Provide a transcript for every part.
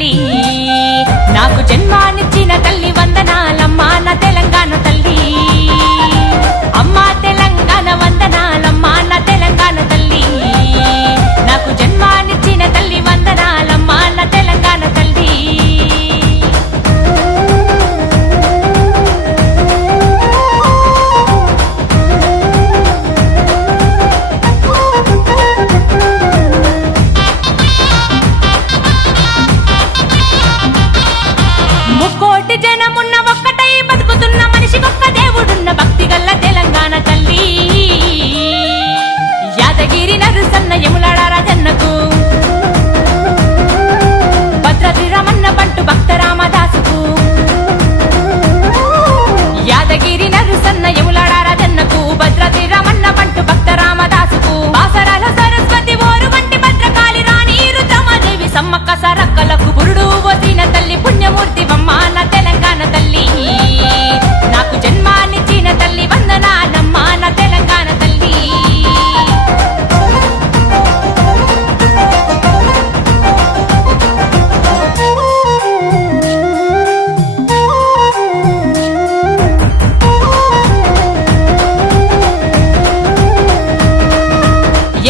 తల్లి నాకు జన్మానిచ్చిన తల్లి వందనాలమ్మా నా తెలంగాణ తల్లి అమ్మా తెలంగాణ వందనాలమ్మా నా తెలంగాణ తల్లి నాకు జన్మానిచ్చిన తల్లి వందనాలమ్మా నా తెలంగాణ తల్లి ముక్కోటి జనమున్న ఒక్కటై బతుకుతున్న మనిషికొక్క దేవుడున్న భక్తి గల్ల తెలంగాణ తల్లి యాదగిరి నరుసన్న యములాడ రాజన్నకు భద్రాద్రి రమన్న బంటు భక్త రామదాసుకు యాదగిరి నరుసన్న యములాడ రాజన్నకు భద్రాద్రి రమన్న బంటు భక్త రామదాసుకు బాసరాల సరస్వతి ఓరు వంటి భద్రకాళి రాణి రుద్రమాదేవి సమ్మక్క సారక్కలకు పురుడు వసిన తల్లి పుణ్యమూర్తి నా తెలంగాణ తల్లి నాకు జన్మానిచ్చిన తల్లి వందనాలమ్మా నా తెలంగాణ తల్లి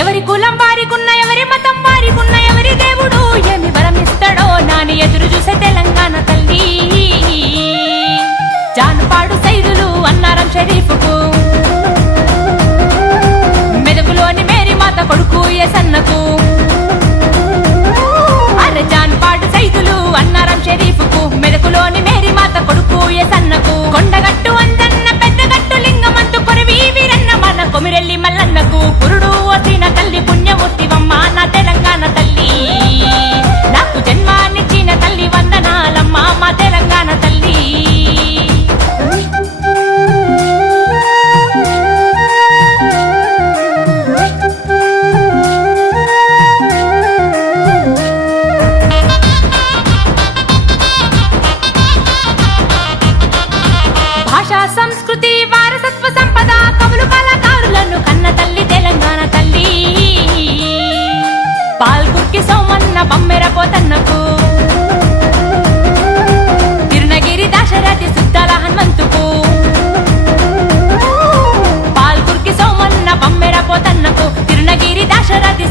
ఎవరి కులం వారికున్న ఎవరి మతం వారికున్న ఎవరి దేవుడు ఏమి వరమిస్తాడో నాని ఎదురు చూసే తెలంగాణ తల్లి జానుపాడు సైదులు అన్నారం షరీఫ్కు మెదకులోని మేరీ మాత కొడుకు ఎసన్నకు అరే జానుపాడు సైదులు అన్నారం షరీఫ్కు మెదకులోని మేరీ మాత కొడుకు ఎసన్నకు కొండగట్టు అందన్న పెద్దగట్టు లింగమంతు కొరివి వీరన్న మన కొమిరెల్లి మల్లన్నకు పురుడు వసిన తల్లి పుణ్యమూర్తివమ్మ నా తెలంగాణ తల్లి నాకు జన్మానిచ్చిన తల్లి వందనాలమ్మా మా తెలంగాణ తల్లి భాషా సంస్కృతి వారసత్వ సంపద కవులు కళాకారులను కన్న తల్లి తెలంగాణ తల్లి పాల్గుర్కి సోమన్న బమ్మెర పోతన్నకు తిరునగిరి దాశరథి సుద్దాల హనుమంతుకు పాల్గుర్కి సోమన్న బమ్మెర పోతన్నకు తిరునగిరి దాశరథి